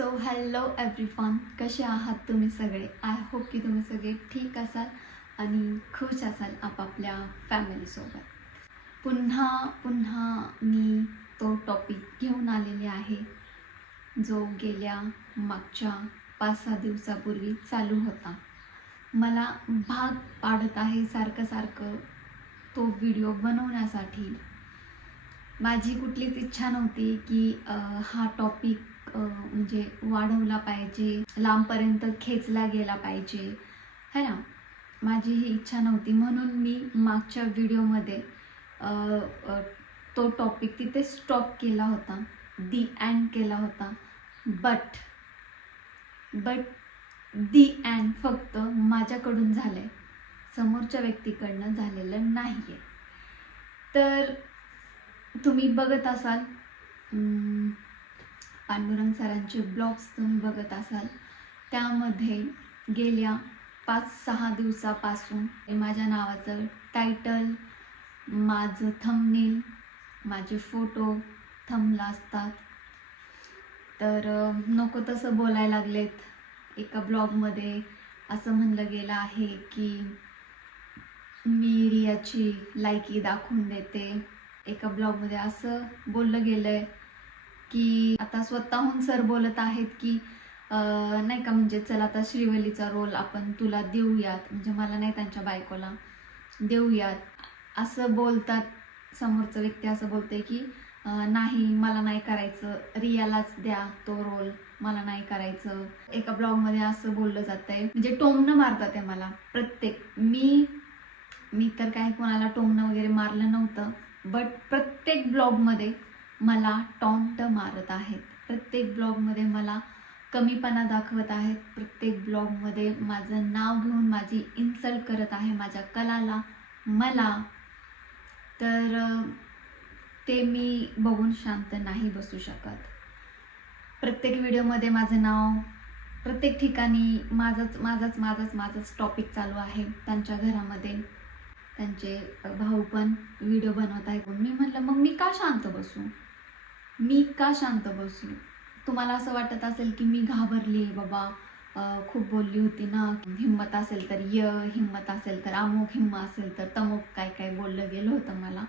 So hello everyone कसे आहात तुम्ही सगळे? आय होप की तुम्ही सगळे ठीक असाल आणि खुश असाल आपापल्या फॅमिलीसोबत पुन्हा पुन्हा मी तो टॉपिक घेऊन आलेले आहे जो गेल्या मागच्या पाच सहा दिवसापूर्वी चालू होता. मला भाग पाडत आहे सारखं सारखं तो व्हिडिओ बनवण्यासाठी. माझी कुठलीच इच्छा नव्हती की हा टॉपिक म्हणजे वाढवला पाहिजे लांबपर्यंत खेचला गेला पाहिजे. है ना? माझी ही इच्छा नव्हती. म्हणून मी मागच्या व्हिडिओमध्ये तो टॉपिक तिथे स्टॉप केला होता. दी अँड केला होता. बट बट दी अँड फक्त माझ्याकडून झालं आहे समोरच्या व्यक्तीकडनं झालेलं नाही आहे तर तुम्ही बघत असाल पांडुरंग सरांचे ब्लॉग्स तुम्ही बघत असाल. त्यामध्ये गेल्या पाच सहा दिवसापासून माझ्या नावाचं टायटल माझं थंबनेल माझे फोटो थंबला असतात. तर नको तसं बोलायला लागलेत एका ब्लॉगमध्ये असं म्हणलं गेलं आहे की मी रियाची लायकी दाखवून देते. एका ब्लॉगमध्ये असं बोललं गेलं आहे की आता स्वतःहून सर बोलत आहेत की नाही का म्हणजे चल आता श्रीवल्लीचा रोल आपण तुला देऊयात. म्हणजे मला नाही त्यांच्या बायकोला देऊयात. असं बोलतात समोरचं व्यक्ती असं बोलते की नाही मला नाही करायचं. रियालाच द्या तो रोल मला नाही करायचं. एका ब्लॉगमध्ये असं बोललं जात आहे म्हणजे टोमणं मारतात आहे मला. प्रत्येक मी मी तर काही कोणाला टोमणं वगैरे मारलं नव्हतं. बट प्रत्येक ब्लॉगमध्ये मला टॉन्ट मारत आहेत. प्रत्येक ब्लॉगमध्ये मला कमीपणा दाखवत आहेत. प्रत्येक ब्लॉगमध्ये माझं नाव घेऊन माझी इन्सल्ट करत आहे माझ्या कलाला मला. तर ते मी बघून शांत नाही बसू शकत. प्रत्येक व्हिडिओमध्ये माझं नाव प्रत्येक ठिकाणी माझंच माझंच माझंच माझंच टॉपिक चालू आहे. त्यांच्या घरामध्ये त्यांचे भाऊ पण व्हिडिओ बनवत आहेत. मी म्हटलं मग मी का शांत बसू? मी का शांत बसू तुम्हाला असं वाटत असेल की मी घाबरली बाबा. खूप बोलली होती ना हिंमत असेल तर य हिंमत असेल तर अमुक हिंमत असेल तर तमुक काय काय बोललं गेलं होतं मला.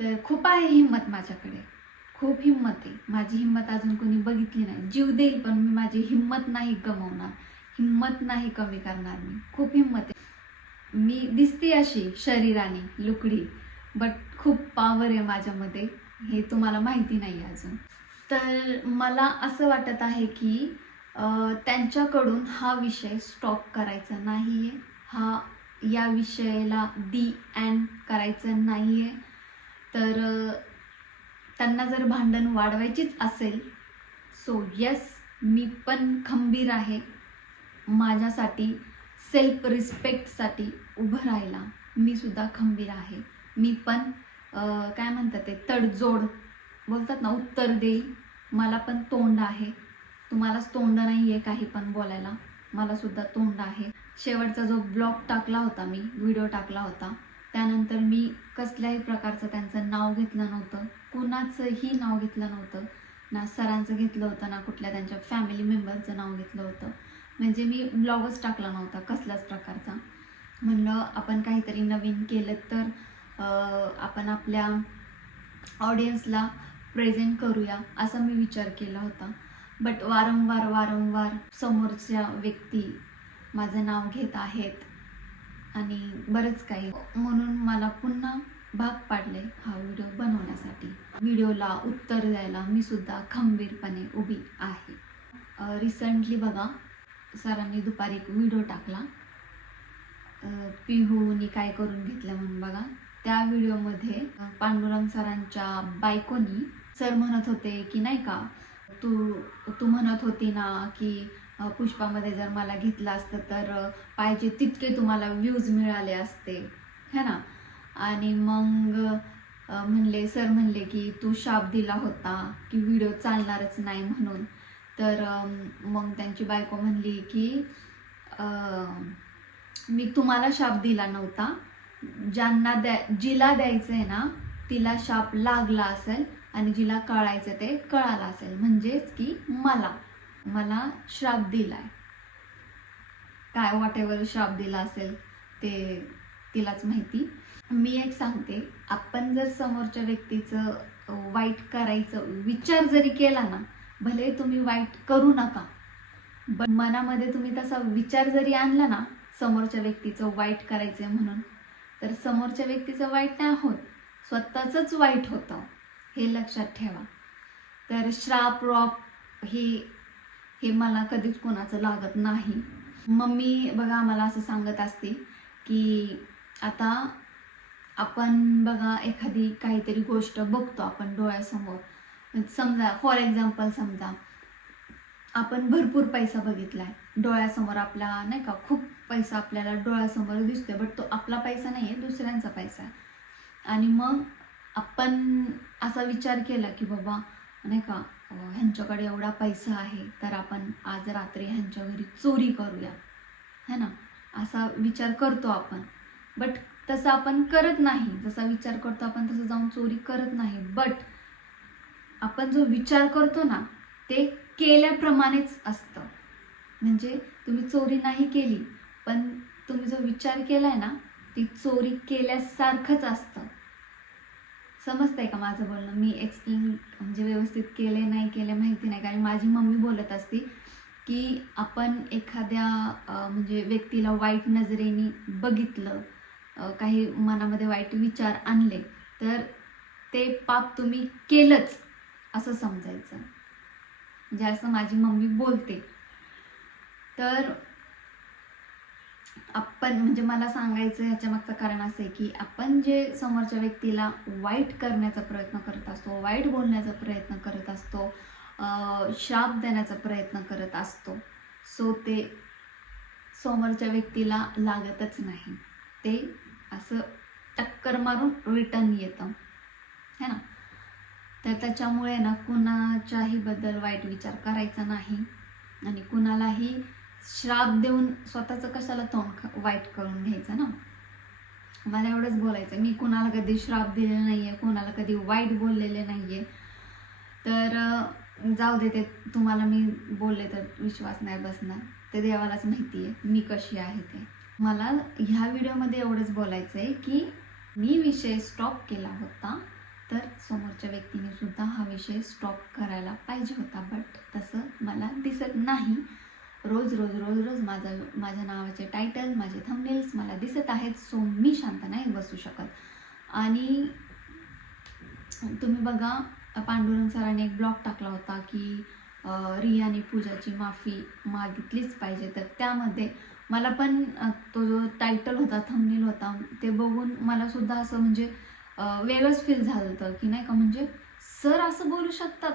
तर खूप आहे हिंमत माझ्याकडे. खूप हिंमत आहे. माझी हिंमत अजून कोणी बघितली नाही. जीव देईल पण मी माझी हिंमत नाही गमावणार. हिंमत नाही कमी करणार मी. खूप हिंमत आहे. मी दिसते अशी शरीराने लुकडी बट खूप पावर आहे माझ्यामध्ये. हे तुम्हाला माहिती नाही अजून. तर मला असं वाटत आहे की त्यांच्याकडून हा विषय स्टॉप करायचा नाही आहे हा या विषयाला दी अँड करायचं नाही आहे तर त्यांना जर भांडण वाढवायचीच असेल सो यस मी पण खंबीर आहे. माझ्यासाठी सेल्फ रिस्पेक्टसाठी उभं राहायला मी सुद्धा खंबीर आहे. मी पण काय म्हणतात ते? तडजोड. बोलतात ना उत्तर देईल मला पण तोंड आहे. तुम्हालाच तोंड नाही आहे काही पण बोलायला. मला सुद्धा तोंड आहे. शेवटचा जो ब्लॉग टाकला होता मी व्हिडिओ टाकला होता त्यानंतर मी कसल्याही प्रकारचं त्यांचं नाव घेतलं नव्हतं. कुणाचंही नाव घेतलं नव्हतं. ना सरांचं घेतलं होतं ना कुठल्या त्यांच्या फॅमिली मेंबरचं नाव घेतलं होतं. म्हणजे मी ब्लॉगच टाकला नव्हता कसल्याच प्रकारचा. म्हणलं आपण काहीतरी नवीन केलं तर आपण आपल्या ऑडियन्सला प्रेझेंट करूया असा मी विचार केला होता. बट वारंवार वारंवार समोरच्या व्यक्ती माझं नाव घेत आहेत आणि बरंच काही. म्हणून मला पुन्हा भाग पाडले हा व्हिडिओ बनवण्यासाठी. व्हिडिओला उत्तर द्यायला मी सुद्धा खंबीरपणे उभी आहे. रिसेंटली बघा सरांनी दुपारी एक व्हिडिओ टाकला. पिहूनी काय करून घेतलं म्हणून बघा. त्या व्हिडिओमध्ये पांडुरंग सरांच्या बायकोनी सर म्हणत होते की नाही का तू तू म्हणत होती ना की पुष्पामध्ये जर मला घेतलं असतं तर पाहिजे तितके तुम्हाला व्ह्यूज मिळाले असते. है ना? आणि मग म्हणले सर म्हणले की तू शाप दिला होता की व्हिडिओ चालणारच नाही म्हणून. तर मग त्यांची बायको म्हणली की अं, मी तुम्हाला शाप दिला नव्हता ज्यांना द्या जिला द्यायचं आहे ना तिला शाप लागला असेल आणि जिला कळायचं ते कळालं असेल. म्हणजेच की मला मला श्राप दिलाय. काय वॉट एव्हर श्राप दिला असेल ते तिलाच माहिती. मी एक सांगते आपण जर समोरच्या व्यक्तीचं वाईट करायचं विचार जरी केला ना भले तुम्ही वाईट करू नका पण मनामध्ये तुम्ही तसा विचार जरी आणला ना समोरच्या व्यक्तीचं वाईट करायचं म्हणून तर समोरच्या व्यक्तीचं वाईट नाही होत. स्वतःचंच वाईट होतं. हे लक्षात ठेवा. तर श्राप रॉप हे हे मला कधीच कोणाचं लागत नाही. मम्मी बघा आम्हाला असं सांगत असते की आता आपण बघा एखादी काहीतरी गोष्ट बघतो आपण डोळ्यासमोर. समजा फॉर एक्झाम्पल समजा आपण भरपूर पैसा बघितला आहे डोळ्यासमोर आपला नाही का खूप पैसा आपल्याला डोळ्यासमोर दिसतोय बट तो आपला पैसा नाही आहे दुसऱ्यांचा पैसा. आहे आणि मग आपण असा विचार केला की बाबा नाही का ह्यांच्याकडे एवढा पैसा आहे तर आपण आज रात्री ह्यांच्या घरी चोरी करूया. है ना? असा विचार करतो आपण. बट तसं आपण करत नाही. जसा विचार करतो आपण तसं जाऊन चोरी करत नाही. बट आपण जो विचार करतो ना ते केल्याप्रमाणेच असतं. म्हणजे तुम्ही चोरी नाही केली पण तुम्ही जो विचार केलाय ना ती चोरी केल्यासारखंच असतं. समजतंय का माझं बोलणं? मी एक्सप्लेन म्हणजे व्यवस्थित केले नाही केले माहिती नाही. कारण माझी मम्मी बोलत असते की आपण एखाद्या म्हणजे व्यक्तीला वाईट नजरेने बघितलं काही मनामध्ये वाईट विचार आणले तर ते पाप तुम्ही केलंच असं समजायचं. म्हणजे असं माझी मम्मी बोलते. तर आपण म्हणजे मला सांगायचं ह्याच्या मागचं कारण असं आहे की आपण जे समोरच्या व्यक्तीला वाईट करण्याचा प्रयत्न करत असतो वाईट बोलण्याचा प्रयत्न करत असतो शाप देण्याचा प्रयत्न करत असतो सो ते समोरच्या व्यक्तीला लागतच नाही. ते असं टक्कर मारून रिटर्न येतं. है ना? तर त्याच्यामुळे ना कुणाच्याही बद्दल वाईट विचार करायचा नाही आणि कुणालाही श्राप देऊन स्वतःचं कशाला तोंड वाईट करून घ्यायचं ना? मला एवढंच बोलायचं मी कुणाला कधी श्राप दिलेला नाही आहे कोणाला कधी वाईट बोललेले नाही आहे तर जाऊ दे ते तुम्हाला मी बोलले तर विश्वास नाही बसणार. ते देवालाच माहिती आहे मी कशी आहे ते. मला ह्या व्हिडिओमध्ये एवढंच बोलायचं आहे की मी विषय स्टॉप केला होता तर समोरच्या व्यक्तीने सुद्धा हा विषय स्टॉप करायला पाहिजे होता. बट तसं मला दिसत नाही. रोज रोज रोज रोज माझा माझ्या नावाचे टायटल माझे थंबनेल्स मला दिसत आहेत सो मी शांत नाही बसू शकत. आणि तुम्ही बघा पांडुरंग सरांनी एक ब्लॉग टाकला होता की रियाने पूजाची माफी मागितलीच पाहिजे. तर त्यामध्ये मला पण तो जो टायटल होता थंबनेल होता ते बघून मला सुद्धा असं म्हणजे वेगळंच फील झालं होतं की नाही का म्हणजे सर असं बोलू शकतात.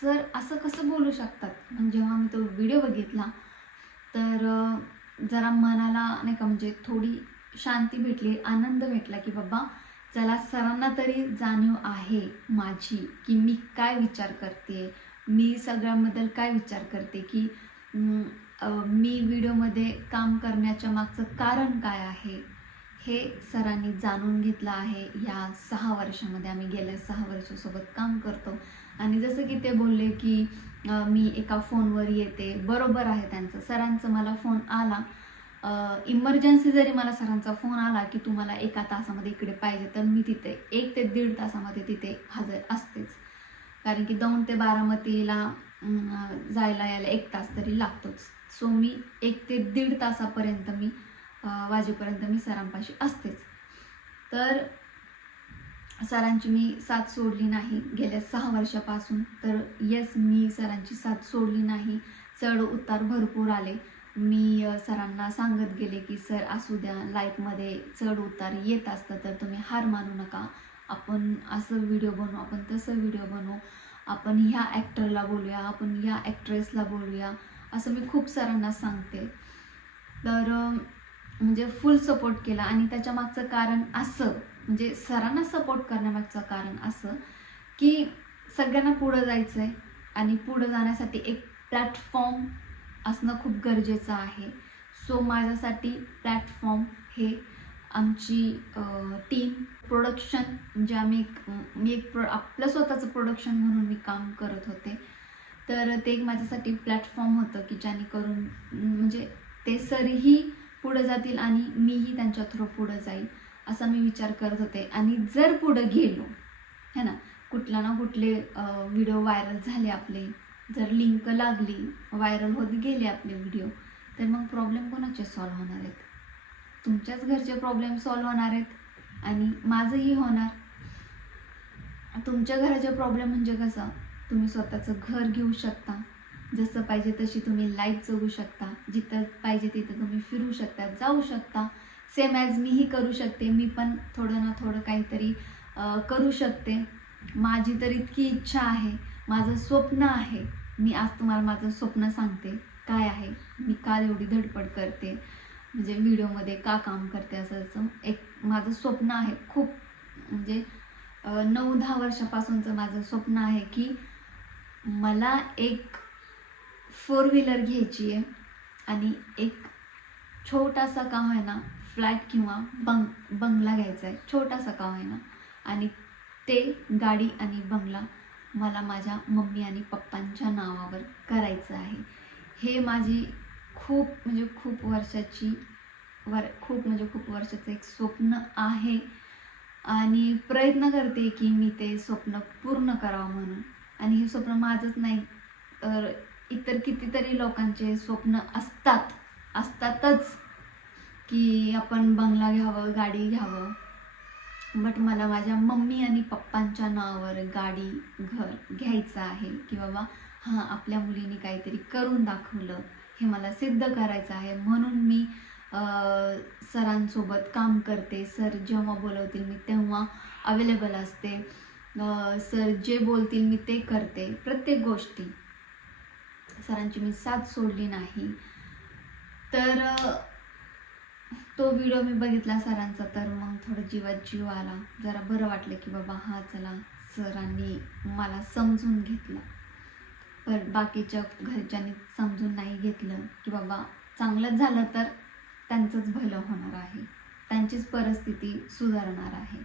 सर असं कसं बोलू शकतात? पण जेव्हा मी तो व्हिडिओ बघितला तर जरा मनाला नाही का म्हणजे थोडी शांती भेटली आनंद भेटला की बाबा चला सरांना तरी जाणीव आहे माझी की मी काय विचार करते मी सगळ्याबद्दल काय विचार करते की मी व्हिडिओमध्ये काम करण्याच्या मागचं कारण काय आहे? हे सरांनी जाणून घेतलं आहे. या सहा वर्षामध्ये आम्ही गेल्या सहा वर्षासोबत काम करतो. आणि जसं की ते बोलले की मी एका फोनवर येते. बरोबर आहे त्यांचं. सरांचं मला फोन आला. इमर्जन्सी जरी मला सरांचा फोन आला की तुम्हाला एका तासामध्ये इकडे पाहिजे तर मी तिथे एक ते दीड तासामध्ये तिथे हजर असतेच. कारण की दोन ते बारामतीला जायला यायला एक तास तरी लागतोच. सो मी एक ते दीड तासापर्यंत मी वाजेपर्यंत मी सरांपाशी असतेच. तर सरांची मी साथ सोडली नाही. गेल्या सहा वर्षापासून तर येस मी सरांची साथ सोडली नाही. चढ उतार भरपूर आले. मी सरांना सांगत गेले की सर असू द्या लाईफमध्ये चढ उतार येत असतं तर तुम्ही हार मानू नका. आपण असं व्हिडिओ बनवू आपण तसं व्हिडिओ बनवू. आपण ह्या ॲक्टरला बोलूया आपण ह्या ॲक्ट्रेसला बोलूया. असं मी खूप सरांना सांगते. तर म्हणजे फुल सपोर्ट केला. आणि त्याच्या मागचं कारण असं म्हणजे सरांना सपोर्ट करण्यामागचं कारण असं की सगळ्यांना पुढं जायचं आहे आणि पुढं जाण्यासाठी एक प्लॅटफॉर्म असणं खूप गरजेचं आहे. सो माझ्यासाठी प्लॅटफॉर्म हे आमची टीम प्रोडक्शन म्हणजे आम्ही एक मी एक प्रो आपलं स्वतःचं प्रोडक्शन म्हणून मी काम करत होते. तर ते एक माझ्यासाठी प्लॅटफॉर्म होतं की ज्याने करून म्हणजे ते सरही पुढं जातील आणि मीही त्यांच्या थ्रू पुढं जाईल असा मी विचार करत होते. आणि जर पुढं गेलो है ना कुठला ना कुठले व्हिडिओ व्हायरल झाले आपले जर लिंक लागली व्हायरल होत गेले आपले व्हिडिओ तर मग प्रॉब्लेम कोणाचे सॉल्व्ह होणार आहेत? तुमच्याच घरचे प्रॉब्लेम सॉल्व्ह होणार आहेत आणि माझंही होणार. तुमच्या घराचे प्रॉब्लेम म्हणजे कसं? तुम्ही स्वतःचं घर घेऊ शकता. जसं पाहिजे तशी तुम्ही लाईफ जगू शकता. जिथं पाहिजे तिथं तुम्ही फिरू शकता जाऊ शकता. सेम ॲज मीही करू शकते. मी पण थोडं ना थोडं काहीतरी करू शकते. माझी तर इतकी इच्छा आहे. माझं स्वप्न आहे. मी आज तुम्हाला माझं स्वप्न सांगते. काय आहे? मी का एवढी धडपड करते. म्हणजे व्हिडिओमध्ये का काम करते असं असं. एक माझं स्वप्न आहे. खूप म्हणजे नऊ दहा वर्षापासूनचं माझं स्वप्न आहे की मला एक फोर व्हीलर घ्यायची आहे आणि एक छोटासा का होईना फ्लॅट किंवा बंग बंगला घ्यायचा आहे. छोटासा का होईना. आणि ते गाडी आणि बंगला मला माझ्या मम्मी आणि पप्पांच्या नावावर करायचं आहे. हे माझी खूप म्हणजे खूप वर्षाची वर खूप म्हणजे खूप वर्षाचं एक स्वप्न आहे. आणि प्रयत्न करते की मी ते स्वप्न पूर्ण करावं म्हणून. आणि हे स्वप्न माझंच नाही तर इतर कितीतरी लोकांचे स्वप्न असतात असतातच की आपण बंगला घ्यावं गाडी घ्यावं. बट मला माझ्या मम्मी आणि पप्पांच्या नावावर गाडी घर घ्यायचं आहे की बाबा हां आपल्या मुलीने काहीतरी करून दाखवलं हे मला सिद्ध करायचं आहे. म्हणून मी सरांसोबत काम करते. सर जेव्हा बोलवतील मी तेव्हा अवेलेबल असते. सर जे बोलतील मी ते करते. प्रत्येक गोष्टी. सरांची मी साथ सोडली नाही. तर तो व्हिडिओ मी बघितला सरांचा तर मग थोडं जीवात जीव आला. जरा बरं वाटलं की बाबा हा चला सरांनी मला समजून घेतलं. पण बाकीच्या घरच्यांनी समजून नाही घेतलं की बाबा चांगलंच झालं तर त्यांचंच भलं होणार आहे. त्यांचीच परिस्थिती सुधारणार आहे.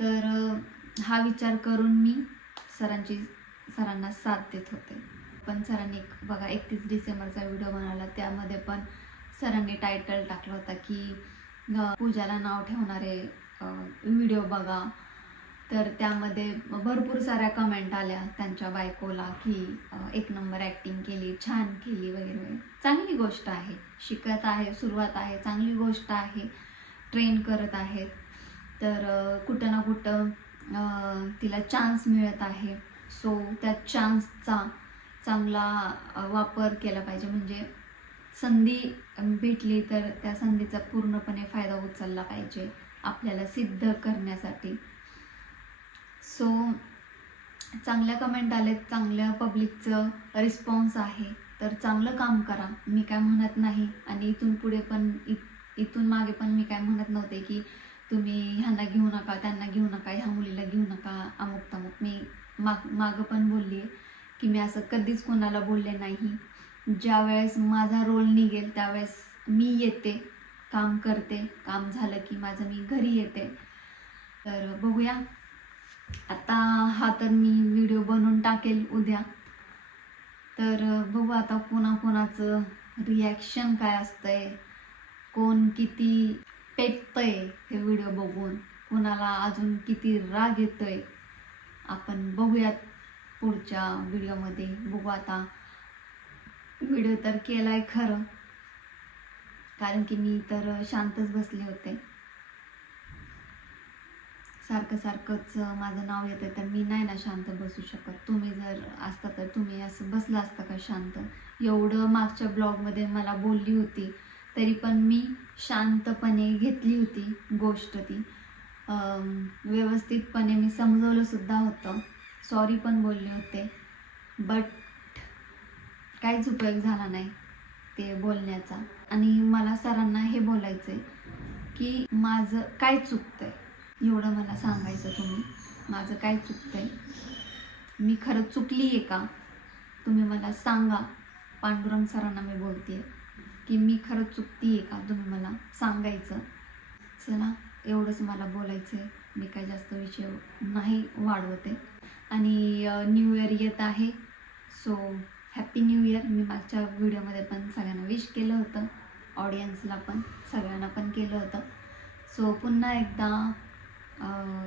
तर हा विचार करून मी सरांची सरांना साथ देत होते. पण सरांनी एक बघा एकतीस डिसेंबरचा व्हिडिओ बनवला. त्यामध्ये पण सरांनी टायटल टाकला होता की पूजाला नाव ठेवणारे व्हिडिओ बघा. तर त्यामध्ये भरपूर साऱ्या कमेंट आल्या त्यांच्या बायकोला की एक नंबर ॲक्टिंग केली छान केली वगैरे. वगैरे चांगली गोष्ट आहे. शिकत आहे सुरुवात आहे चांगली गोष्ट आहे. ट्रेन करत आहेत. तर कुठं ना कुठं तिला चान्स मिळत आहे. सो त्या चान्सचा चांगला वापर केला पाहिजे. म्हणजे संधी भेटली तर त्या संधीचा पूर्णपणे फायदा उचलला पाहिजे आपल्याला सिद्ध करण्यासाठी. सो चांगल्या कमेंट आलेत चांगल्या पब्लिकचं रिस्पॉन्स आहे. तर चांगलं काम करा. मी काय म्हणत नाही आणि इथून पुढे पण इत इथून मागे पण मी काय म्हणत नव्हते की तुम्ही ह्यांना घेऊ नका त्यांना घेऊ नका ह्या मुलीला घेऊ नका अमुक तमुक मी माग मागं पण बोलली आहे की मी असं कधीच कोणाला बोलले नाही. ज्या वेळेस माझा रोल निघेल त्यावेळेस मी येते काम करते. काम झालं की माझं मी घरी येते. तर बघूया. आता हा तर मी व्हिडिओ बनवून टाकेल उद्या. तर बघू आता कोणाकोणाचं रिॲक्शन काय असतंय. कोण किती पेटतंय हे व्हिडिओ बघून. कोणाला अजून किती राग येतोय. आपण बघूयात. पुढच्या व्हिडिओमध्ये बघू आता. व्हिडिओ तर केलाय खरं. कारण की मी तर शांतच बसले होते. सारखं सारखंच माझं नाव येतं तर मी नाही ना शांत बसू शकत. तुम्ही जर असता तर तुम्ही असं बसला असता का शांत? एवढं मागच्या ब्लॉगमध्ये मला बोलली होती. तरी पण मी शांतपणे घेतली होती गोष्ट ती. व्यवस्थितपणे मी समजवलं सुद्धा होतं. सॉरी पण बोलले होते. बट काहीच उपयोग झाला नाही ते बोलण्याचा. आणि मला सरांना हे बोलायचं आहे की माझं काय चुकतंय? एवढं मला सांगायचं तुम्ही. माझं काय चुकतंय? मी खरं चुकली आहे का? तुम्ही मला सांगा. पांडुरंग सरांना मी बोलते की मी खरंच चुकती आहे का? तुम्ही मला सांगायचं. चला एवढंच मला बोलायचं आहे मी काय जास्त विषय नाही वाढवते. आणि न्यू इयर येत आहे. सो हॅपी न्यू इयर मी मागच्या व्हिडिओमध्ये पण सगळ्यांना विश केलं होतं. ऑडियन्सला पण सगळ्यांना पण केलं होतं. सो पुन्हा एकदा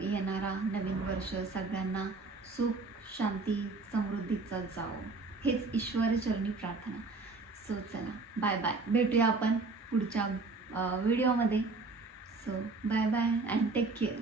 येणारा नवीन वर्ष सगळ्यांना सुख शांती समृद्धीचं जावं. हेच ईश्वरचरणी प्रार्थना. सो चला बाय बाय भेटूया आपण पुढच्या व्हिडिओमध्ये. So bye bye and take care